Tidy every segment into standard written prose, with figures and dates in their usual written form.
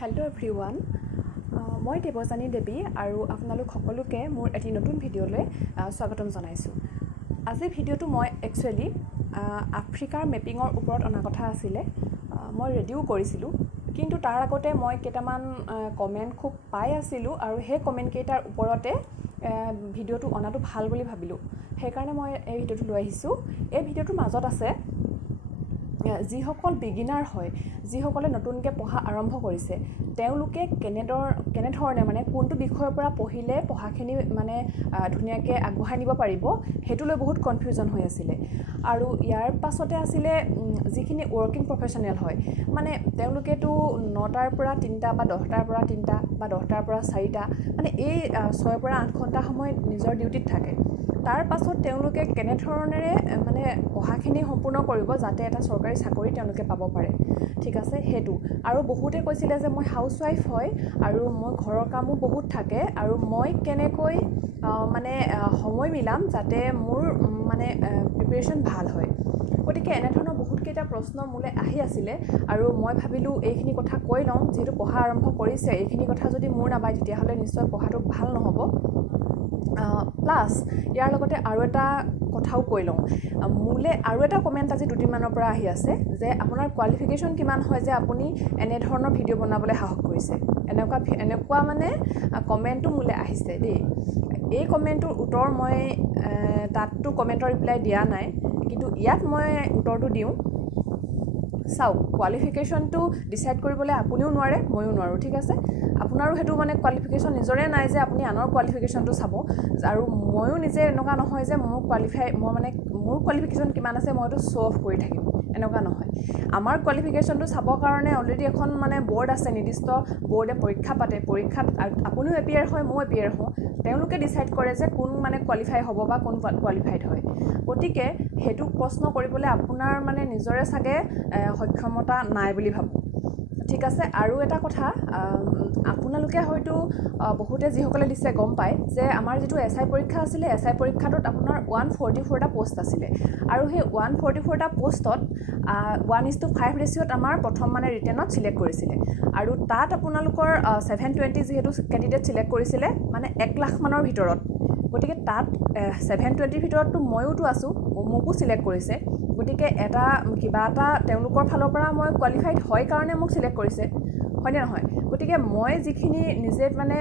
Hello' everyone, মই দেৱজানী দেৱী আৰু আপোনালোক সকলোকে মোৰ এটি নতুন ভিডিঅ'লৈ স্বাগতম জনাইছোঁ। আজিৰ ভিডিঅ'টো মই একচুৱেলি আফ্ৰিকাৰ মেপিঙৰ ওপৰত অনা কথা আছিলে। মই ৰেডিও কৰিছিলোঁ, কিন্তু তাৰ আগতে মই কেইটামান কমেণ্ট খুব পাই আছিলোঁ আৰু সেই কমেণ্টকেইটাৰ ওপৰতে ভিডিঅ'টো অনাটো ভাল বুলি ভাবিলোঁ। সেইকাৰণে মই এই ভিডিঅ'টো লৈ আহিছোঁ। এই ভিডিঅ'টোৰ মাজত আছে যিসকল বিগিনাৰ হয়, যিসকলে নতুনকৈ পঢ়া আৰম্ভ কৰিছে, তেওঁলোকে কেনেধৰণে মানে কোনটো বিষয়ৰ পৰা পঢ়িলে পঢ়াখিনি মানে ধুনীয়াকৈ আগবঢ়াই নিব পাৰিব, সেইটো লৈ বহুত কনফিউজন হৈ আছিলে। আৰু ইয়াৰ পাছতে আছিলে যিখিনি ৱৰ্কিং প্ৰফেশ্যনেল হয়, মানে তেওঁলোকেতো 9টাৰ পৰা 3টা বা 10টাৰ পৰা 3টা বা 10টাৰ পৰা 4টা, মানে এই 6 পৰা 8 ঘণ্টা সময় নিজৰ ডিউটিত থাকে। তাৰ পাছত তেওঁলোকে কেনেধৰণেৰে মানে পঢ়াখিনি সম্পূৰ্ণ কৰিব যাতে এটা চৰকাৰী চাকৰি তেওঁলোকে পাব পাৰে, ঠিক আছে সেইটো। আৰু বহুতে কৈছিলে যে মই হাউচৱাইফ হয় আৰু মোৰ ঘৰৰ কামো বহুত থাকে আৰু মই কেনেকৈ মানে সময় মিলাম যাতে মোৰ মানে প্ৰিপেৰেশ্যন ভাল হয়। গতিকে এনেধৰণৰ বহুতকেইটা প্ৰশ্ন মোলৈ আহি আছিলে আৰু মই ভাবিলোঁ এইখিনি কথা কৈ লওঁ, যিহেতু পঢ়া আৰম্ভ কৰিছে, এইখিনি কথা যদি মোৰ নাপায় তেতিয়াহ'লে নিশ্চয় পঢ়াটো ভাল নহ'ব। প্লাছ ইয়াৰ লগতে আৰু এটা কথাও কৈ লওঁ। মোলৈ আৰু এটা কমেণ্ট আজি দুদিনমানৰ পৰা আহি আছে যে আপোনাৰ কোৱালিফিকেশ্যন কিমান হয় যে আপুনি এনেধৰণৰ ভিডিঅ' বনাবলৈ সাহস কৰিছে, এনেকুৱা মানে কমেণ্টটো মোলৈ আহিছে দেই। এই কমেণ্টটোৰ উত্তৰ মই তাততো কমেণ্টৰ ৰিপ্লাই দিয়া নাই, কিন্তু ইয়াত মই উত্তৰটো দিওঁ। চাওক, কোৱালিফিকেশ্যনটো ডিচাইড কৰিবলৈ আপুনিও নোৱাৰে, ময়ো নোৱাৰোঁ, ঠিক আছে। আপোনাৰো সেইটো মানে কোৱালিফিকেশ্যন নিজৰে নাই যে আপুনি আনৰ কোৱালিফিকেশ্যনটো চাব, আৰু ময়ো নিজে এনেকুৱা নহয় যে মোৰ কোৱালিফিকেশ্যন কিমান আছে মই এইটো শ্ব' অফ কৰি থাকিম, এনেকুৱা নহয়। আমাৰ কোৱালিফিকেশ্যনটো চাবৰ কাৰণে অলৰেডি এখন মানে বৰ্ড আছে, নিৰ্দিষ্ট বৰ্ডে পৰীক্ষা পাতে। পৰীক্ষাত আপুনিও এপিয়াৰ হয়, ময়ো এপিয়াৰ হওঁ। তেওঁলোকে ডিচাইড কৰে যে কোন মানে কোৱালিফাই হ'ব বা কোন কোৱালিফাইড হয়। গতিকে সেইটো প্ৰশ্ন কৰিবলৈ আপোনাৰ মানে নিজৰে চাগে সক্ষমতা নাই বুলি ভাবোঁ, ঠিক আছে। আৰু এটা কথা, আপোনালোকে হয়তো বহুতে যিসকলে দিছে গম পায় যে আমাৰ যিটো SI পৰীক্ষা আছিলে, SI পৰীক্ষাটোত আপোনাৰ 144টা পোষ্ট আছিলে আৰু সেই 144টা পোষ্টত 1:5 ৰেচিঅ'ত আমাৰ প্ৰথম মানে ৰিটেনত ছিলেক্ট কৰিছিলে। আৰু তাত আপোনালোকৰ 720 যিহেতু কেণ্ডিডেট ছিলেক্ট কৰিছিলে, মানে 1 লাখ মানৰ ভিতৰত। গতিকে তাত 720ৰ ভিতৰততো ময়োতো আছোঁ, মোকো ছিলেক্ট কৰিছে। গতিকে কিবা এটা তেওঁলোকৰ ফালৰ পৰা মই কোৱালিফাইড হয় কাৰণে মোক ছিলেক্ট কৰিছে, হয়নে নহয়? গতিকে মই যিখিনি নিজে মানে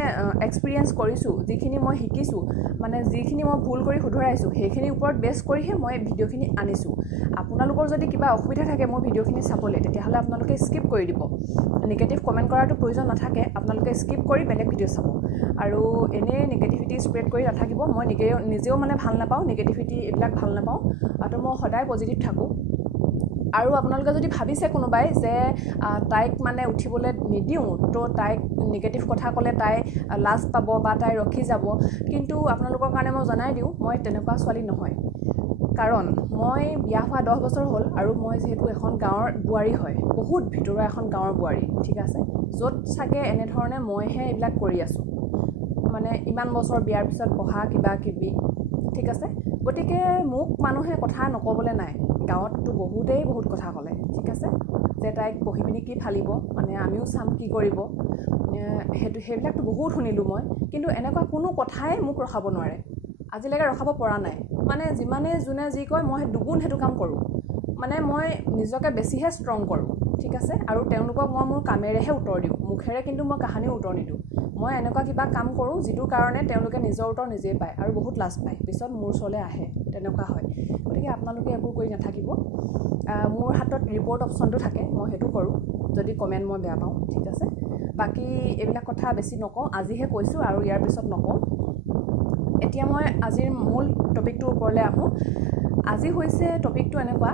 এক্সপিৰিয়েঞ্চ কৰিছোঁ, যিখিনি মই শিকিছোঁ, মানে যিখিনি মই ভুল কৰি শুধৰাইছোঁ, সেইখিনিৰ ওপৰত বেছ কৰিহে মই ভিডিঅ'খিনি আনিছোঁ। আপোনালোকৰ যদি কিবা অসুবিধা থাকে মোৰ ভিডিঅ'খিনি চাবলৈ, তেতিয়াহ'লে আপোনালোকে স্কিপ কৰি দিব। নিগেটিভ কমেণ্ট কৰাটো প্ৰয়োজন নাথাকে, আপোনালোকে স্কিপ কৰি বেলেগ ভিডিঅ' চাব। আৰু এনেই নিগেটিভিটি স্প্ৰেড কৰি নাথাকিব। মই নিজেও মানে ভাল নাপাওঁ, নিগেটিভিটি এইবিলাক ভাল নাপাওঁ, আৰু মই সদায় পজিটিভ থাকোঁ। আৰু আপোনালোকে যদি ভাবিছে কোনোবাই যে তাইক মানে উঠিবলৈ নিদিওঁ, তো তাইক নিগেটিভ কথা ক'লে তাই লাজ পাব বা তাই ৰখি যাব, কিন্তু আপোনালোকৰ কাৰণে মই জনাই দিওঁ, মই তেনেকুৱা ছোৱালী নহয়। কাৰণ মই বিয়া হোৱা 10 বছৰ হ'ল আৰু মই যিহেতু এখন গাঁৱৰ বোৱাৰী হয়, বহুত ভিতৰুৱা এখন গাঁৱৰ বোৱাৰী, ঠিক আছে, য'ত চাগে এনেধৰণে মইহে এইবিলাক কৰি আছোঁ, মানে ইমান বছৰ বিয়াৰ পিছত পঢ়া কিবা কিবি, ঠিক আছে। গতিকে মোক মানুহে কথা নক'বলৈ নাই, গাঁৱততো বহুত কথা ক'লে, ঠিক আছে, যে তাইক পঢ়ি পিনি কি ফালিব, মানে আমিও চাম কি কৰিব, সেইবিলাকতো বহুত শুনিলোঁ মই। কিন্তু এনেকুৱা কোনো কথাই মোক ৰখাব নোৱাৰে, আজিলৈকে ৰখাব পৰা নাই। মানে যিমানে যোনে যি কয় মই দুগুণ সেইটো কাম কৰোঁ, মানে মই নিজকে বেছিহে ষ্ট্ৰং কৰোঁ, ঠিক আছে। আৰু তেওঁলোকক মই মোৰ কামেৰেহে উত্তৰ দিওঁ, মুখেৰে কিন্তু মই কাহানিও উত্তৰ নিদিওঁ। মই এনেকুৱা কিবা কাম কৰোঁ যিটোৰ কাৰণে তেওঁলোকে নিজৰ উত্তৰ নিজেই পায় আৰু বহুত লাজ পায়, পিছত মোৰ ওচৰলৈ আহে, তেনেকুৱা হয়। গতিকে আপোনালোকে এইবোৰ কৰি নাথাকিব। মোৰ হাতত ৰিপৰ্ট অপশ্যনটো থাকে, মই সেইটো কৰোঁ যদি কমেণ্ট মই বেয়া পাওঁ, ঠিক আছে। বাকী এইবিলাক কথা বেছি নকওঁ, আজিহে কৈছোঁ আৰু ইয়াৰ পিছত নকওঁ। এতিয়া মই আজিৰ মূল টপিকটোৰ ওপৰলৈ আহোঁ। আজি হৈছে টপিকটো এনেকুৱা,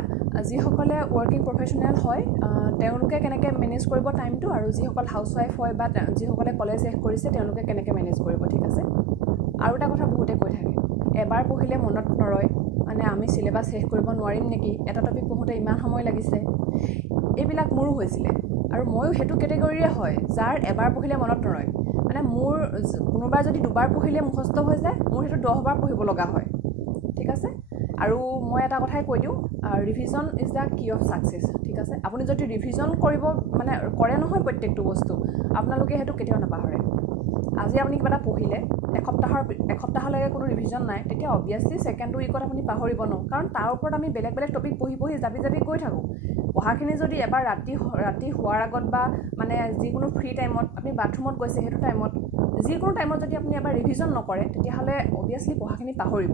যিসকলে ৱৰ্কিং প্ৰফেশ্যনেল হয় তেওঁলোকে কেনেকৈ মেনেজ কৰিব টাইমটো, আৰু যিসকল হাউচৱাইফ হয় বা যিসকলে কলেজ শেষ কৰিছে তেওঁলোকে কেনেকৈ মেনেজ কৰিব, ঠিক আছে। আৰু এটা কথা বহুতে কৈ থাকে, এবাৰ পঢ়িলে মনত নৰয়, মানে আমি চিলেবাছ শেষ কৰিব নোৱাৰিম নেকি, এটা টপিক পঢ়োঁতে ইমান সময় লাগিছে। এইবিলাক মোৰো হৈছিলে, আৰু ময়ো সেইটো কেটেগৰীৰে হয় যাৰ এবাৰ পঢ়িলে মনত নৰয়। মানে মোৰ কোনোবাই যদি 2বাৰ পঢ়িলে মুখস্থ হৈ যায়, মোৰ সেইটো 10বাৰ পঢ়িব লগা হয়, ঠিক আছে। আৰু মই এটা কথাই কৈ দিওঁ, ৰিভিজন ইজ দ্য কি অফ ছাকচেছ। ঠিক আছে, আপুনি যদি ৰিভিজন কৰিব মানে কৰে নহয় প্ৰত্যেকটো বস্তু, আপোনালোকে সেইটো কেতিয়াও নাপাহৰে। আজি আপুনি কিবা এটা পঢ়িলে এসপ্তাহলৈকে কোনো ৰিভিজন নাই, তেতিয়া অবভিয়াছলি ছেকেণ্ড উইকত আপুনি পাহৰিব ন, কাৰণ তাৰ ওপৰত আমি বেলেগ বেলেগ টপিক পঢ়ি জাবি গৈ থাকোঁ। পঢ়াখিনি যদি এবাৰ ৰাতি হোৱাৰ আগত বা মানে যিকোনো ফ্ৰী টাইমত আপুনি বাথৰুমত গৈছে, সেইটো টাইমত যিকোনো টাইমত যদি আপুনি এবাৰ ৰিভিজন নকৰে, তেতিয়াহ'লে অবভিয়াছলি পঢ়াখিনি পাহৰিব।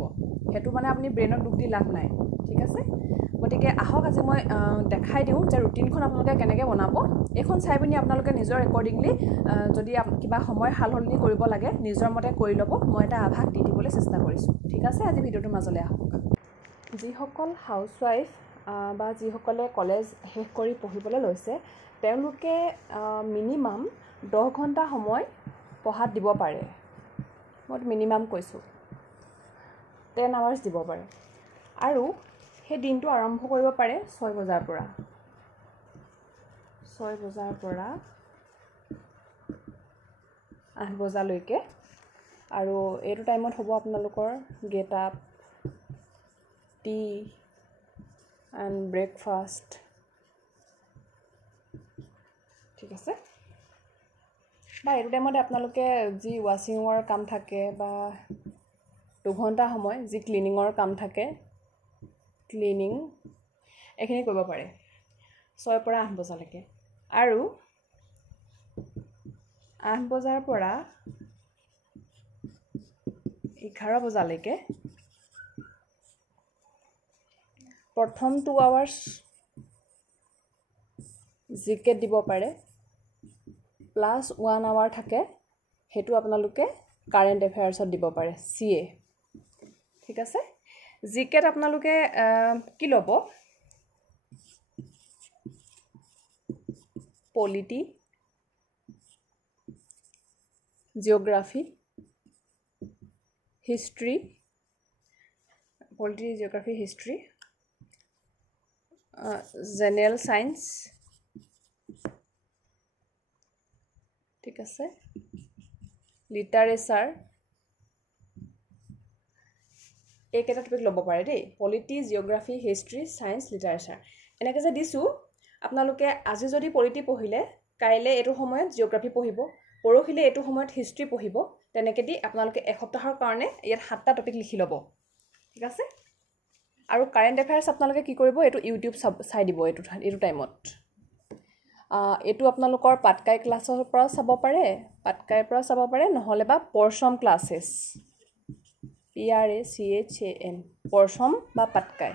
সেইটো মানে আপুনি ব্ৰেইনত দুখ দি লাভ নাই। ঠিক আছে, গতিকে আহক আজি মই দেখাই দিওঁ যে ৰুটিনখন আপোনালোকে কেনেকৈ বনাব। এইখন চাই পিনি আপোনালোকে নিজৰ একৰ্ডিংলি যদি কিবা সময় সাল সলনি কৰিব লাগে নিজৰ মতে কৰি ল'ব। মই এটা আভাস দি দিবলৈ চেষ্টা কৰিছোঁ। ঠিক আছে, আজি ভিডিঅ'টোৰ মাজলৈ আহক। যিসকল হাউচৱাইফ বা যিসকলে কলেজ শেষ কৰি পঢ়িবলৈ লৈছে, তেওঁলোকে মিনিমাম 10 ঘণ্টা সময় পঢ়াত দিব পাৰে। মই মিনিমাম কৈছোঁ 10 আৱাৰ্ছ দিব পাৰে। আৰু সেই দিনটো আৰম্ভ কৰিব পাৰে 6 বজাৰ পৰা 8 বজালৈকে। আৰু এইটো টাইমত হ'ব আপোনালোকৰ get up, T and breakfast. ঠিক আছে, বা এইটো টাইমতে আপোনালোকে যি ৱাশ্বিঙৰ কাম থাকে বা 2 ঘণ্টা সময় যি ক্লিনিঙৰ কাম থাকে, ক্লিনিং এইখিনি কৰিব পাৰে 6 পৰা 8 বজালৈকে। আৰু 8 বজাৰ পৰা 11 বজালৈকে প্ৰথম 2 আৱাৰ্ছ জিকে দিব পাৰে, প্লাছ 1 আৱাৰ থাকে, সেইটো আপোনালোকে কাৰেণ্ট এফেয়াৰ্ছত দিব পাৰে, CA। ঠিক আছে, জিকেত আপোনালোকে কি ল'ব? Polity, geography, history, general science. ঠিক আছে, লিটাৰেচাৰ, এইকেইটা টপিক ল'ব পাৰে দেই। Polity, geography, history, science, literature. এনেকৈ যে দিছোঁ, আপোনালোকে আজি যদি পলিটি পঢ়িলে, কাইলৈ এইটো সময়ত জিঅ'গ্ৰাফি পঢ়িব, পৰহিলৈ এইটো সময়ত হিষ্ট্ৰী পঢ়িব। তেনেকৈ দি আপোনালোকে এসপ্তাহৰ কাৰণে ইয়াত 7টা টপিক লিখি ল'ব। ঠিক আছে, আৰু কাৰেণ্ট এফেয়াৰ্ছ আপোনালোকে কি কৰিব, এইটো ইউটিউব চাই দিব এইটো টাইমত। এইটো আপোনালোকৰ পাটকাই ক্লাছৰ পৰা চাব পাৰে, নহ'লে বা পৰশম ক্লাছেছ, PRACHAM, পৰশম বা পাটকাই।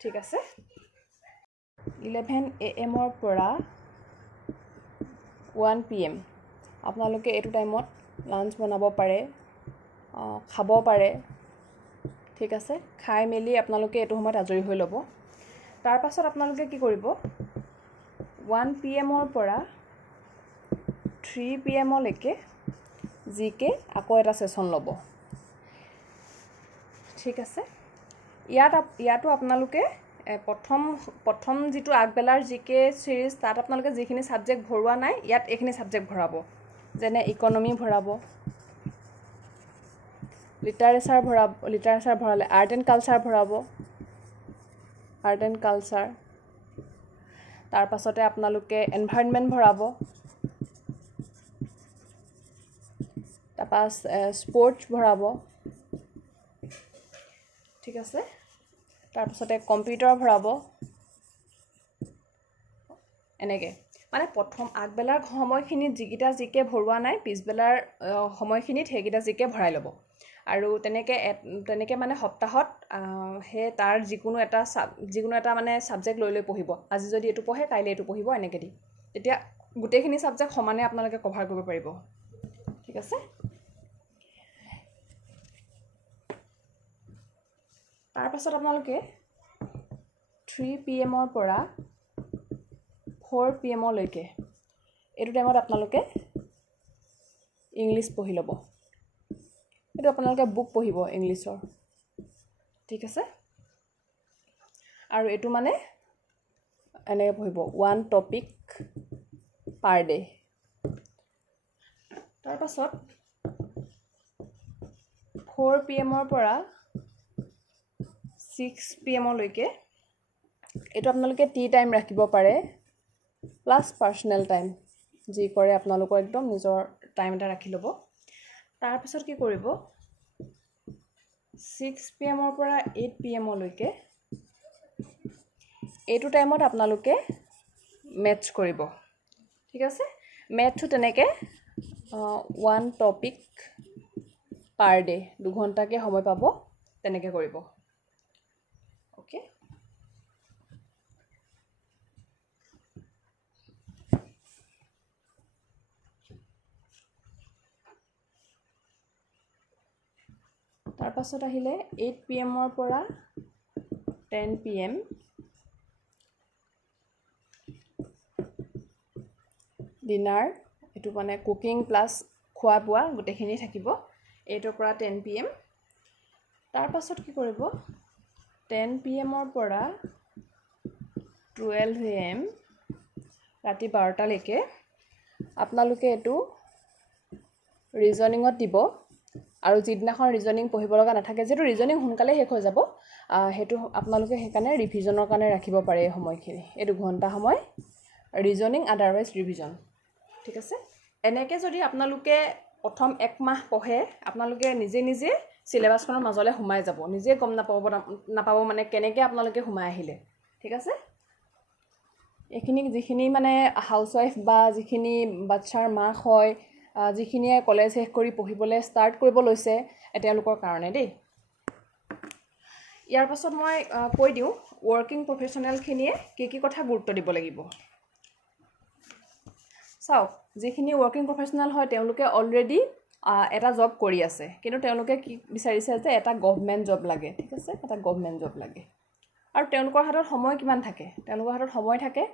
ঠিক আছে, 11 AM পৰা 1 PM আপোনালোকে এইটো টাইমত লাঞ্চ বনাব পাৰে, খাব পাৰে। ঠিক আছে, খাই মেলি আপোনালোকে এইটো সময়ত আজৰি হৈ ল'ব। তাৰপাছত আপোনালোকে কি কৰিব, 1 PM পৰা 3 PM জিকে আকৌ এটা ছেশ্যন ল'ব। ঠিক আছে, ইয়াতো আপোনালোকে প্ৰথম যিটো আগবেলাৰ জিকে ছিৰিজ, তাত আপোনালোকে যিখিনি ছাবজেক্ট ভৰোৱা নাই, ইয়াত এইখিনি ছাবজেক্ট ভৰাব। যেনে ইকনমি ভৰাব, লিটাৰেচাৰ ভৰালে আৰ্ট এণ্ড কালচাৰ। তাৰপাছতে আপোনালোকে এনভাইৰনমেণ্ট ভৰাব, তাৰপৰা স্পৰ্টছ ভৰাব। ঠিক আছে, তাৰপিছতে কম্পিউটাৰ ভৰাব। এনেকৈ মানে প্ৰথম আগবেলাৰ সময়খিনিত যিকেইটা জিকে ভৰোৱা নাই, পিছবেলাৰ সময়খিনিত সেইকেইটা জিকে ভৰাই ল'ব। আৰু তেনেকৈ মানে সপ্তাহত সেই তাৰ যিকোনো এটা মানে ছাবজেক্ট লৈ পঢ়িব। আজি যদি এইটো পঢ়ে, কাইলৈ এইটো পঢ়িব, এনেকৈ দি তেতিয়া গোটেইখিনি ছাবজেক্ট সমানে আপোনালোকে কভাৰ কৰিব পাৰিব। ঠিক আছে, তাৰপাছত আপোনালোকে 3 PM পৰা 4 PM এইটো টাইমত আপোনালোকে ইংলিছ পঢ়ি ল'ব। এইটো আপোনালোকে বুক পঢ়িব ইংলিছৰ। ঠিক আছে, আৰু এইটো মানে এনেকৈ পঢ়িব 1 টপিক পাৰ ডে'। তাৰপাছত 4 PM পৰা 6 PM লৈকে এইটো আপোনালোকে টি টাইম ৰাখিব পাৰে প্লাছ পাৰ্চনেল টাইম যি কৰে আপোনালোকৰ একদম নিজৰ টাইম এটা ৰাখি ল'ব তাৰপিছত কি কৰিব 6 PM পৰা 8 PM লৈকে এইটো টাইমত আপোনালোকে মেথছ কৰিব ঠিক আছে মেথটো তেনেকৈ 1 টপিক পাৰ ডে 2 ঘণ্টাকৈ সময় পাব তেনেকৈ কৰিব ওকে তাৰপাছত আহিলে 8 PM পৰা 10 PM ডিনাৰ এটো মানে কুকিং প্লাস খোৱা বোৱা গোটেইখিনি থাকিব 8 পৰা 10 PM তাৰপাছত কি কৰিব 10 PM পৰা 12 AM ৰাতি 12টা লৈকে আপোনালোকে এটো ৰিজনিঙত দিব আৰু যিদিনাখন ৰিজনিং পঢ়িব লগা নাথাকে যেটো ৰিজনিং সোনকালে শেষ হৈ যাব হেতু আপোনালোকে হেকানে ৰিভিজনৰ কাৰণে ৰাখিব পাৰে এই সময়খিনি এই 2 ঘণ্টা সময় ৰিজনিং আদাৰৱাইজ ৰিভিজন ঠিক আছে এনেকে যদি আপোনালোকে প্ৰথম এক মাহ পঢ়ে আপোনালোকে নিজে নিজে সিলেবাসখনৰ মাজলে সোমাই যাব নিজে গম নাপাব মানে কেনেকৈ আপোনালোকে সোমাই আহিলে ঠিক আছে এখিনি যিখিনি মানে হাউসৱাইফ বা যিখিনি বাচ্চাৰ মা হয় যিখিনিয়ে কলেজ শেষ কৰি পঢ়িবলৈ ষ্টাৰ্ট কৰিব লৈছে এতিয়ালোকৰ কাৰণে দেই ইয়াৰ পাছত মই কৈ দিও ওয়াৰ্কিং প্ৰফেশনাল খিনিয়ে কি কথা গুৰুত্ব দিব লাগিব চাওক যিখিনি ওয়াৰ্কিং প্ৰফেশনাল হয় তেওঁলোকে অলৰেডি এটা জব কৰি আছে কিন্তু তেওঁলোকে কি বিচাৰিছে যে এটা গভৰ্ণমেন্ট জব লাগে ঠিক আছে এটা গভৰ্ণমেন্ট জব লাগে আৰু তেওঁলোকৰ হাতত সময় কিমান থাকে তেওঁলোকৰ হাতত সময় থাকে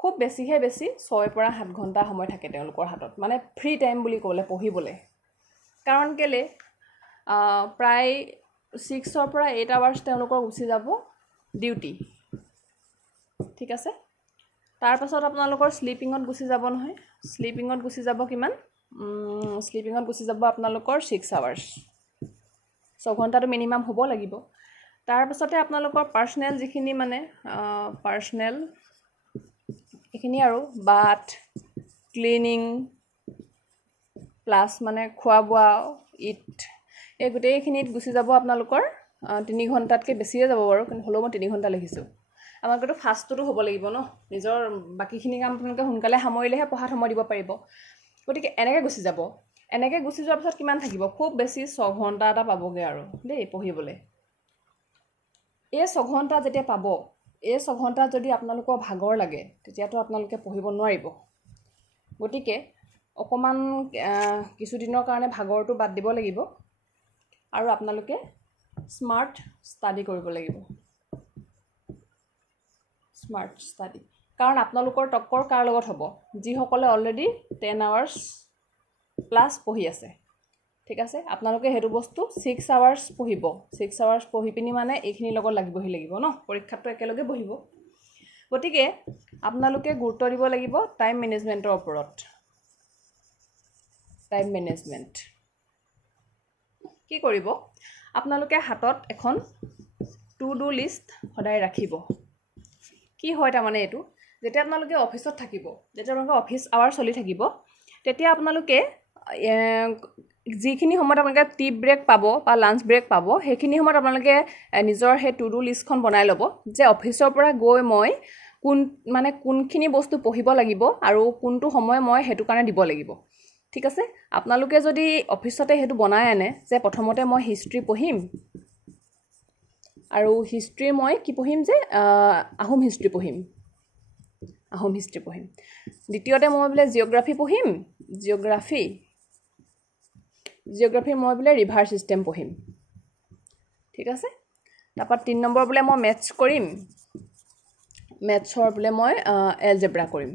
খুব বেছিহে বেছি 6 পৰা 7 ঘণ্টা সময় থাকে তেওঁলোকৰ হাতত মানে ফ্ৰী টাইম বুলি ক'লে পঢ়িবলৈ কাৰণ কেলে প্ৰায় 6 পৰা 8 আৱাৰ্ছ তেওঁলোকৰ গুচি যাব ডিউটি ঠিক আছে তাৰ পাছত আপোনালোকৰ স্লিপিংত গুচি যাব নহয় স্লিপিংত গুচি যাব কিমান স্লিপিংত গুচি যাব আপোনালোকৰ 6 আৱাৰ্ছ 6 ঘণ্টাটো মিনিমাম হ'ব লাগিব তাৰ পাছতে আপোনালোকৰ পাৰ্সনেল যিখিনি মানে পাৰ্সনেল এখিনি আৰু বাথ ক্লিনিং প্লাস মানে খোৱা বোৱা ইট এই গোটেইখিনিত গুচি যাব আপোনালোকৰ 3 ঘণ্টাতকৈ বেছিয়ে যাব বাৰু কিন্তু হলো মই 3 ঘণ্টা লিখিছো আমাৰটো ফাষ্টটো হ'ব লাগিব ন নিজৰ বাকিখিনি কাম আপোনালোকে সোনকালে সামৰিলেহে পঢ়াত সময় দিব পাৰিব গতিকে এনেকৈ গুচি যাব এনেকৈ গুচি যোৱাৰ পিছত কিমান থাকিব খুব বেছি 6 ঘণ্টা এটা পাবগে আৰু দেই পঢ়িবলৈ এই 6 ঘণ্টা যেতিয়া পাব এই 6 ঘণ্টা যদি আপোনালোকৰ ভাগৰ লাগে তেতিয়াতো আপোনালোকে পঢ়িব নোৱাৰিব গতিকে অকমান কিছু দিনৰ কাৰণে ভাগৰটো বাদ দিব লাগিব আৰু আপোনালোকে স্মাৰ্ট ষ্টাডি কৰিব লাগিব স্মাৰ্ট ষ্টাডি কাৰণ আপোনালোকৰ টক্কৰ কাৰ লগত হ'ব যি সকলে অলৰেডি 10 আৱাৰ্ছ প্লাস পঢ়ি আছে ঠিক আছে আপোনালোকে হেতু বস্তু 6 আৱাৰ্ছ পঢ়িব 6 আৱাৰ্ছ পঢ়ি পিনি মানে এইখিনি লগত লাগিবহি লাগিব ন পৰীক্ষাটো একেলগে বহিব গতিকে আপোনালোকে গুৰুত্ব দিব লাগিব টাইম মেনেজমেন্টৰ ওপৰত টাইম মেনেজমেন্ট কি কৰিব আপোনালোকে হাতত এখন টু ডু লিষ্ট সদায় ৰাখিব কি হয় তা মানে এটো যেতিয়া আপোনালোকে অফিসত থাকিব যেতিয়া আপোনালোকৰ অফিস আৱাৰ চলি থাকিব তেতিয়া আপোনালোকে যিখিনি সময়ত আপোনালোকে টি ব্ৰেক পাব বা লাঞ্চ ব্ৰেক পাব সেইখিনি সময়ত আপোনালোকে নিজৰ হে টু ডু লিষ্টখন বনাই ল'ব যে অফিসৰ পৰা গৈ মই কোনখিনি বস্তু পঢ়িব লাগিব আৰু কোনটো সময় মই হেতু কাৰণে দিব লাগিব ঠিক আছে আপোনালোকে যদি অফিসতে হেতু বনাই আনে যে প্ৰথমতে মই হিষ্ট্ৰী পঢ়িম আৰু হিষ্ট্ৰী মই কি পঢ়িম যে আহোম হিষ্ট্ৰী পঢ়িম দ্বিতীয়তে মই বলে জিওগ্ৰাফি পঢ়িম জিওগ্ৰাফি মই বলে ৰিভাৰ সিস্টেম পঢ়িম ঠিক আছে তাৰপৰ 3 নম্বৰ বলে মই ম্যাথছ কৰিম ম্যাথছৰ বলে মই এলজেব্ৰা কৰিম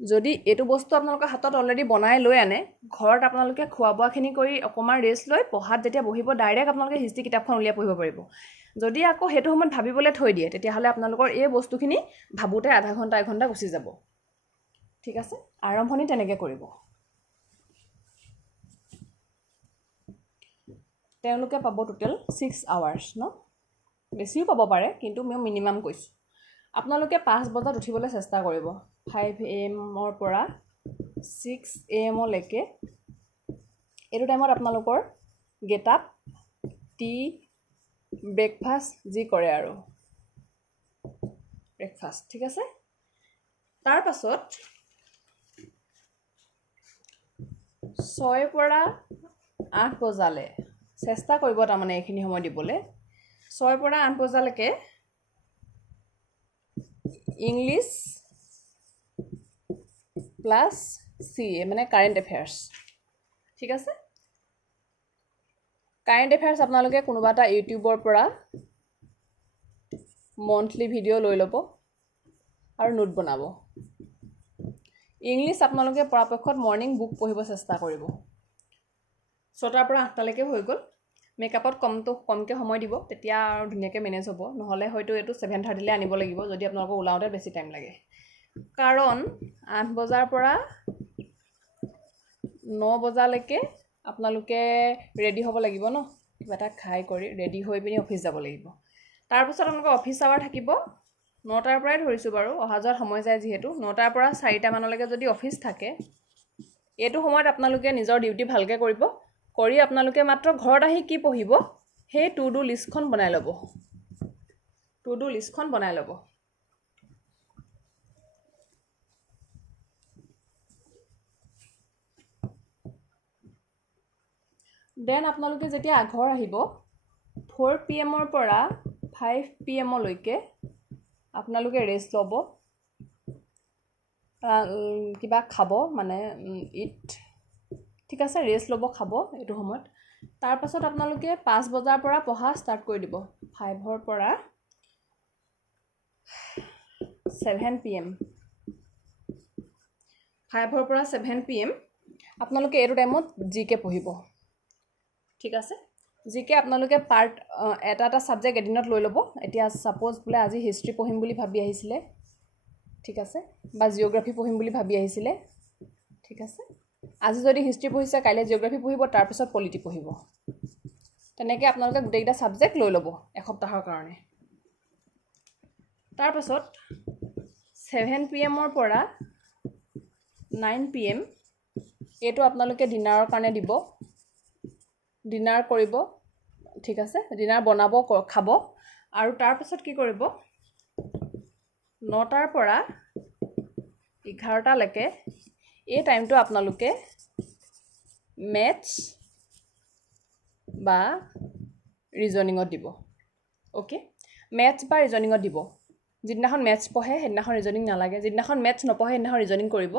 যদি এটো বস্তু আপোনালোকৰ হাতত অলৰেডি বনাই লৈ আনে ঘৰত আপোনালোকে খোৱা বোৱাখিনি কৰি অকমান ৰেষ্ট লৈ পঢ়াত যেতিয়া বহিব ডাইৰেক্ট আপোনালোকে হিষ্ট্ৰী কিতাপখন উলিয়াই পঢ়িব পাৰিব যদি আকৌ হেতু সময়ত ভাবিবলৈ থৈ দিয়ে তেতিয়া হলে আপোনালোকৰ এই বস্তুখিনি ভাবুতে আধা ঘণ্টা 1 ঘণ্টা গুচি যাব ঠিক আছে আৰম্ভণি তেনেকৈ কৰিব তেওঁলোকে পাব টোটেল 6 আৱাৰ্ছ ন বেছিও পাব পাৰে কিন্তু মই মিনিমাম কৈছোঁ আপোনালোকে 5 বজাত উঠিবলৈ চেষ্টা কৰিব 5 AM পৰা 6 AM লৈকে এইটো টাইমত আপোনালোকৰ গেট আপ টি ব্ৰেকফাষ্ট যি কৰে আৰু ব্ৰেকফাষ্ট ঠিক আছে তাৰ পাছত 6 পৰা 8 বজালৈ চেষ্টা কৰিব তাৰমানে এইখিনি সময় দিবলৈ 6 পৰা 8 বজালৈকে ইংলিছ প্লাছ CA মানে কাৰেণ্ট এফেয়াৰ্ছ ঠিক আছে কাৰেণ্ট এফেয়াৰ্ছ আপোনালোকে কোনোবা এটা ইউটিউবৰ পৰা মন্থলি ভিডিঅ' লৈ ল'ব আৰু নোট বনাব ইংলিছ আপোনালোকে পৰাপক্ষত মৰ্নিং বুক পঢ়িব চেষ্টা কৰিব 6টাৰ পৰা 8টালৈকে হৈ গ'ল মেকআপত কমকৈ সময় দিব তেতিয়া আৰু ধুনীয়াকৈ মেনেজ হ'ব নহ'লে হয়তো এইটো 7:30 আনিব লাগিব যদি আপোনালোকক ওলাওঁতে বেছি টাইম লাগে কাৰণ 8 বজাৰ পৰা 9 বজালৈকে আপোনালোকে ৰেডি হ'ব লাগিব ন কিবা এটা খাই কৰি ৰেডি হৈ পিনি অফিচ যাব লাগিব তাৰপিছত আপোনালোকৰ অফিচ আৱাৰ থাকিব 9টাৰ পৰাই ধৰিছোঁ বাৰু অহা যোৱাৰ সময় যায় যিহেতু 9টাৰ পৰা 4টা মানলৈকে যদি অফিচ থাকে এইটো সময়ত আপোনালোকে নিজৰ ডিউটি ভালকৈ কৰিব কৰি আপোনালোকে মাত্ৰ ঘৰত আহি কি পঢ়িব সেই টু ডু লিষ্টখন বনাই ল'ব দেন আপোনালোকে যেতিয়া ঘৰ আহিব 4 PM পৰা 5 PM লৈকে আপোনালোকে ৰেষ্ট ল'ব কিবা খাব মানে ইট ঠিক আছে ৰেষ্ট ল'ব খাব এইটো সময়ত তাৰ পাছত আপোনালোকে 5 বজাৰ পৰা পঢ়া ষ্টাৰ্ট কৰি দিব 5 পৰা 7 PM 5 পৰা 7 PM আপোনালোকে এইটো টাইমত জিকে পঢ়িব ঠিক আছে জিকে আপোনালোকে পাৰ্ট এটা সাবজেক্ট এদিনত লৈ ল'ব এতিয়া সাপোজ বোলে আজি হিষ্ট্ৰী পঢ়িম বুলি ভাবি আহিছিলে ঠিক আছে বা জিওগ্ৰাফি পঢ়িম বুলি ভাবি আহিছিলে ঠিক আছে আজি যদি হিষ্ট্ৰী পঢ়িছে কাইলৈ জিওগ্ৰাফি পঢ়িব তাৰ পিছত পলিটি পঢ়িব তেনেকৈ আপোনালোকে গোটেইটা সাবজেক্ট লৈ ল'ব এসপ্তাহৰ কাৰণে তাৰ পাছত 7 PM পৰা 9 PM এইটো আপোনালোকে ডিনাৰৰ কাৰণে দিব ডিনাৰ কৰিব ঠিক আছে ডিনাৰ বনাব খাব আৰু তাৰ পাছত কি কৰিব 9টাৰ পৰা 11টালৈকে এই টাইমটো আপোনালোকে মেথছ বা ৰিজনিঙত দিব ওকে মেথছ বা ৰিজনিঙত দিব যিদিনাখন মেথছ পঢ়ে সেইদিনাখন ৰিজনিং নালাগে যিদিনাখন মেথছ নপঢ়ে সেইদিনাখন ৰিজনিং কৰিব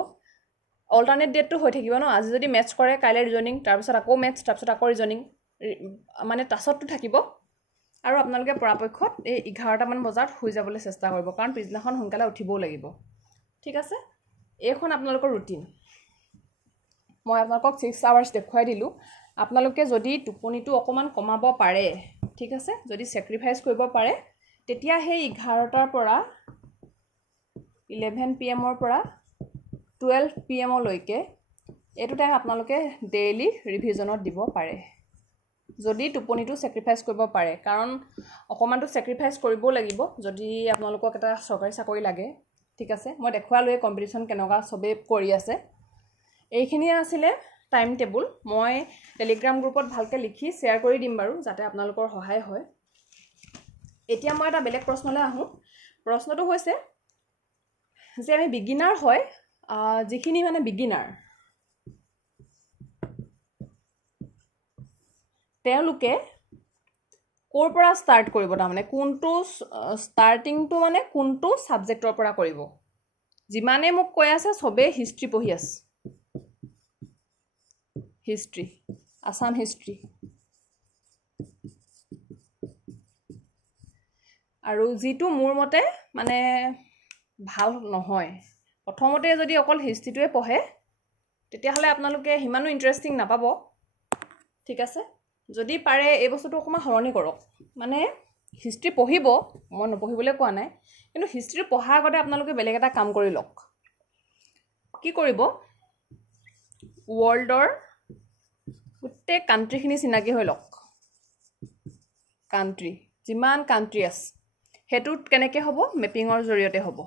অল্টাৰনেট ডেটটো হৈ থাকিব ন আজি যদি মেথছ কৰে কাইলৈ ৰিজনিং তাৰপিছত আকৌ মেথছ তাৰপিছত আকৌ ৰিজনিং মানে টাছতটো থাকিব আৰু আপোনালোকে পৰাপক্ষত এই 11টামান বজাত শুই যাবলৈ চেষ্টা কৰিব কাৰণ পিছদিনাখন সোনকালে উঠিবও লাগিব ঠিক আছে এইখন আপোনালোকৰ ৰুটিন মই আপোনালোকক 6 আৱাৰ্ছ দেখুৱাই দিলোঁ আপোনালোকে যদি টোপনিটো অকণমান কমাব পাৰে ঠিক আছে যদি চেক্ৰিফাইচ কৰিব পাৰে তেতিয়া সেই 11টাৰ পৰা 11 PM পৰা 12 PM লৈকে এইটো টাইম আপোনালোকে ডেইলি ৰিভিজনত দিব পাৰে যদি টোপনিটো চেক্ৰিফাইচ কৰিব পাৰে কাৰণ অকণমানটো চেক্ৰিফাইচ কৰিবও লাগিব যদি আপোনালোকক এটা চৰকাৰী চাকৰি লাগে ঠিক আছে মই দেখুৱালোৱে কম্পিটিশ্যন কেনেকুৱা চবেই কৰি আছে এইখিনিয়ে আছিলে টাইম টেবুল মই টেলিগ্ৰাম গ্ৰুপত ভালকৈ লিখি শ্বেয়াৰ কৰি দিম বাৰু যাতে আপোনালোকৰ সহায় হয় এতিয়া মই এটা বেলেগ প্ৰশ্নলৈ আহোঁ প্ৰশ্নটো হৈছে যে আমি বিগিনাৰ হয় যিখিনি মানে বিগিনাৰ তেওঁলোকে ক'ৰ পৰা ষ্টাৰ্ট কৰিব তাৰমানে কোনটো ষ্টাৰ্টিংটো মানে কোনটো ছাবজেক্টৰ পৰা কৰিব যিমানে মোক কৈ আছে চবেই হিষ্ট্ৰী পঢ়ি আছে হিষ্ট্ৰী আসাম হিষ্ট্ৰী আৰু যিটো মোৰ মতে মানে ভাল নহয় প্ৰথমতে যদি অকল হিষ্ট্ৰীটোৱে পঢ়ে তেতিয়াহ'লে আপোনালোকে সিমানো ইণ্টাৰেষ্টিং নাপাব ঠিক আছে যদি পাৰে এই বস্তুটো অকণমান সলনি কৰক মানে হিষ্ট্ৰী পঢ়িব মই নপঢ়িবলৈ কোৱা নাই কিন্তু হিষ্ট্ৰী পঢ়াৰ আগতে আপোনালোকে বেলেগ এটা কাম কৰি লওক কি কৰিব ৱৰ্ল্ডৰ গোটেই কাণ্ট্ৰিখিনি চিনাকি হৈ লওক কাণ্ট্ৰি যিমান কাণ্ট্ৰি আছে হেতুত কেনেকৈ হ'ব মেপিঙৰ জৰিয়তে হ'ব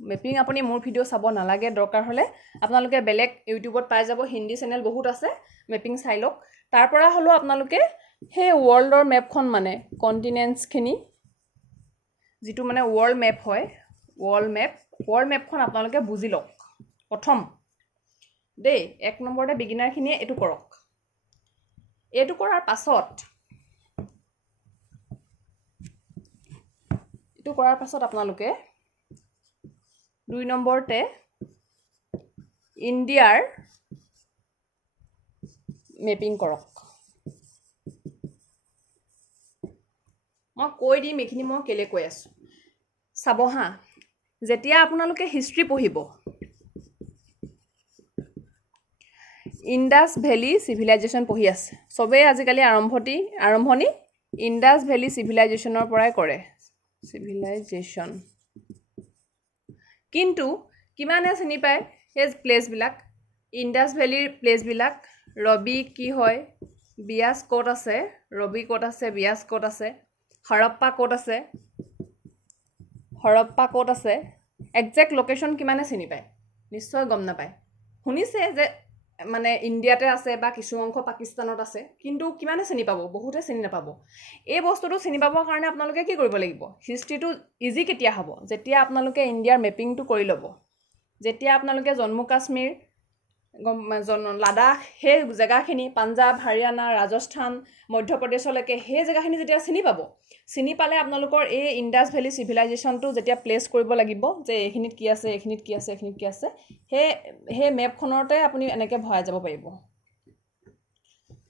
মেপিং আপুনি মোৰ ভিডিঅ' চাব নালাগে দৰকাৰ হ'লে আপোনালোকে বেলেগ ইউটিউবত পাই যাব হিন্দী চেনেল বহুত আছে মেপিং চাই লওক তাৰ পৰা হ'লেও আপোনালোকে সেই ৱৰ্ল্ডৰ মেপখন মানে কণ্টিনেণ্টছখিনি যিটো মানে ৱৰ্ল্ড মেপ হয় ৱৰ্ল্ড মেপখন আপোনালোকে বুজি লওক প্ৰথম দেই 1 নম্বৰতে বিগিনাৰখিনিয়ে এইটো কৰক এইটো কৰাৰ পাছত আপোনালোকে 2 নম্বৰতে ইণ্ডিয়াৰ মেপিং কৰক মই কৈ দিম এইখিনি মই কেলে কৈ আছোঁ চাব হা যেতিয়া আপোনালোকে হিষ্ট্ৰী পঢ়িব ইণ্ডাছ ভেলী চিভিলাইজেশ্যন পঢ়ি আছে চবেই আজিকালি আৰম্ভণি ইণ্ডাছ ভেলী চিভিলাইজেশ্যনৰ পৰাই কৰে চিভিলাইজেশ্যন কিন্তু কিমানে চিনি পায় সেই প্লেচবিলাক ইণ্ডাছ ভেলীৰ প্লেচবিলাক ৰবি কি হয় বিয়াছ ক'ত আছে ৰবি ক'ত আছে বিয়াছ ক'ত আছে হৰপ্পা ক'ত আছে একজেক্ট লোকেশ্যন কিমানে চিনি পায় নিশ্চয় গম নাপায় শুনিছে যে মানে ইণ্ডিয়াতে আছে বা কিছু অংশ পাকিস্তানত আছে কিন্তু কিমানে চিনি পাব বহুতে চিনি নাপাব এই বস্তুটো চিনি পাবৰ কাৰণে আপোনালোকে কি কৰিব লাগিব হিষ্ট্ৰীটো ইজি কেতিয়া হ'ব যেতিয়া আপোনালোকে ইণ্ডিয়াৰ মেপিংটো কৰি ল'ব যেতিয়া আপোনালোকে জম্মু কাশ্মীৰ লাডাখ সেই জেগাখিনি পাঞ্জাব হাৰিয়ানা ৰাজস্থান মধ্যপ্ৰদেশলৈকে সেই জেগাখিনি যেতিয়া চিনি পালে আপোনালোকৰ এই ইণ্ডাছ ভেলী চিভিলাইজেশ্যনটো যেতিয়া প্লেচ কৰিব লাগিব যে এইখিনিত কি আছে সেই মেপখনতে আপুনি এনেকৈ ভৰাই যাব পাৰিব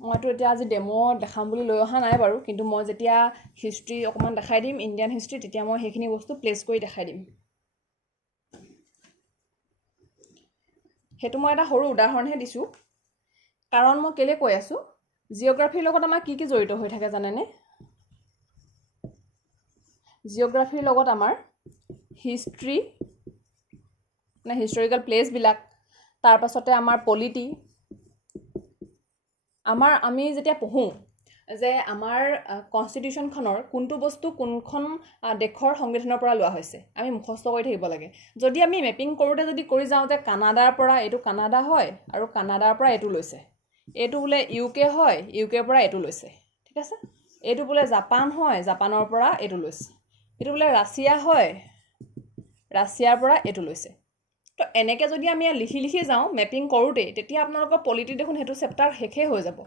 মইতো এতিয়া আজি ডেমো দেখাম বুলি লৈ অহা নাই বাৰু কিন্তু মই যেতিয়া হিষ্ট্ৰী অকণমান দেখাই দিম ইণ্ডিয়ান হিষ্ট্ৰী তেতিয়া মই সেইখিনি বস্তু প্লেচ কৰি দেখাই দিম সেইটো মই এটা সৰু উদাহৰণহে দিছোঁ কাৰণ মই কেলে কৈ আছোঁ জিঅ'গ্ৰাফিৰ লগত আমাৰ কি জড়িত হৈ থাকে জানেনে জিঅ'গ্ৰাফিৰ লগত আমাৰ হিষ্ট্ৰী মানে হিষ্টৰিকেল প্লেচবিলাক তাৰ পাছতে আমাৰ পলিটি আমি যেতিয়া পঢ়োঁ যে আমাৰ কনষ্টিটিউশ্যনখনৰ কোনটো বস্তু কোনখন দেশৰ সংবিধানৰ পৰা লোৱা হৈছে আমি মুখস্থ কৰি থাকিব লাগে যদি আমি মেপিং কৰোঁতে যদি কৰি যাওঁ যে কানাডাৰ পৰা এইটো কানাডা হয় আৰু কানাডাৰ পৰা এইটো লৈছে এইটো বোলে ইউকে হয় ইউকেৰ পৰা এইটো লৈছে ঠিক আছে এইটো বোলে জাপান হয় জাপানৰ পৰা এইটো লৈছে এইটো বোলে ৰাছিয়া হয় ৰাছিয়াৰ পৰা এইটো লৈছে তো এনেকৈ যদি আমি লিখি যাওঁ মেপিং কৰোঁতে তেতিয়া আপোনালোকৰ পলিটি দেখোন সেইটো চেপ্টাৰ শেষেই হৈ যাব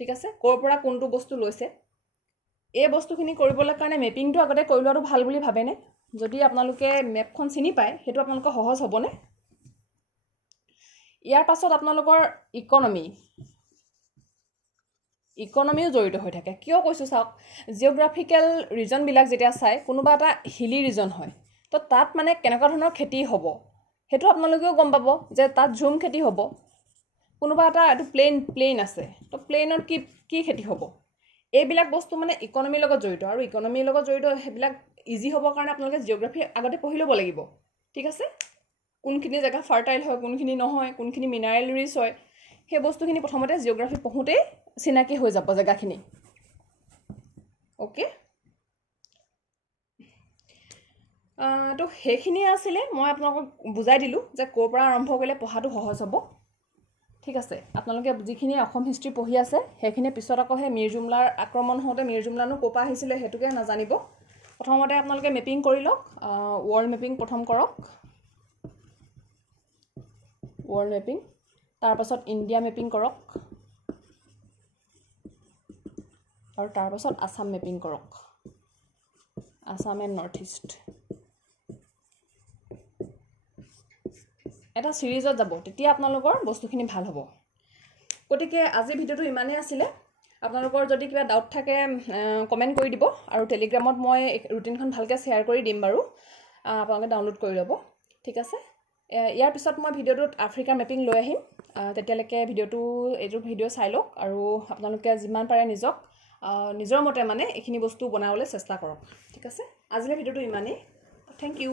ঠিক আছে ক'ৰ পৰা কোনটো বস্তু লৈছে এই বস্তুখিনি কৰিবলৈ কাৰণে মেপিংটো আগতে কৰি লোৱাটো ভাল বুলি ভাবেনে যদি আপোনালোকে মেপখন চিনি পায় সেইটো আপোনালোকৰ সহজ হ'বনে ইয়াৰ পাছত আপোনালোকৰ ইকনমিও জড়িত হৈ থাকে কিয় কৈছোঁ চাওক জিঅ'গ্ৰাফিকেল ৰিজনবিলাক যেতিয়া চাই কোনোবা এটা হিলি ৰিজন হয় তো তাত মানে কেনেকুৱা ধৰণৰ খেতি হ'ব সেইটো আপোনালোকেও গম পাব যে তাত ঝুম খেতি হ'ব কোনোবা এটা এইটো প্লেইন আছে তো প্লেইনত কি খেতি হ'ব এইবিলাক বস্তু মানে ইকনমিৰ লগত জড়িত আৰু ইকনমিৰ লগত জড়িত সেইবিলাক ইজি হ'বৰ কাৰণে আপোনালোকে জিঅ'গ্ৰাফি আগতে পঢ়ি ল'ব লাগিব ঠিক আছে কোনখিনি জেগা ফাৰ্টাইল হয় কোনখিনি নহয় কোনখিনি মিনাৰেল ৰিচ হয় সেই বস্তুখিনি প্ৰথমতে জিঅ'গ্ৰাফি পঢ়োঁতেই চিনাকি হৈ যাব জেগাখিনি অ'কে তো সেইখিনিয়ে আছিলে মই আপোনালোকক বুজাই দিলোঁ যে ক'ৰ পৰা আৰম্ভ কৰিলে পঢ়াটো সহজ হ'ব ঠিক আছে আপোনালোকে যিখিনি অসম হিষ্ট্ৰী পঢ়ি আছে সেইখিনি পিছত আকৌ সেই মিৰ জুমলাৰ আক্ৰমণ হওঁতে মিৰ জুমলানো ক'ৰ পৰা আহিছিলে সেইটোকে নাজানিব প্ৰথমতে আপোনালোকে মেপিং কৰি লওক ৱৰ্ল্ড মেপিং প্ৰথম কৰক ৱৰ্ল্ড মেপিং তাৰপাছত ইণ্ডিয়া মেপিং কৰক আৰু তাৰপাছত আছাম মেপিং কৰক আছাম এণ্ড নৰ্থ ইষ্ট এটা সিৰিজত যাব তেতিয়া আপোনালোকৰ বস্তুখিনি ভাল হ'ব গতিকে আজি ভিডিঅ'টো ইমানেই আছিলে আপোনালোকৰ যদি কিবা ডাউট থাকে কমেণ্ট কৰি দিব আৰু টেলিগ্ৰামত মই ৰুটিনখন ভালকৈ শ্বেয়াৰ কৰি দিম বাৰু আপোনালোকে ডাউনলোড কৰি ল'ব ঠিক আছে ইয়াৰ পিছত মই ভিডিঅ'টোত আফ্ৰিকাৰ মেপিং লৈ আহিম তেতিয়ালৈকে এইটো ভিডিঅ' চাই লওক আৰু আপোনালোকে যিমান পাৰে নিজৰ মতে মানে এইখিনি বস্তু বনাবলৈ চেষ্টা কৰক ঠিক আছে আজিলৈ ভিডিঅ'টো ইমানেই থেংক ইউ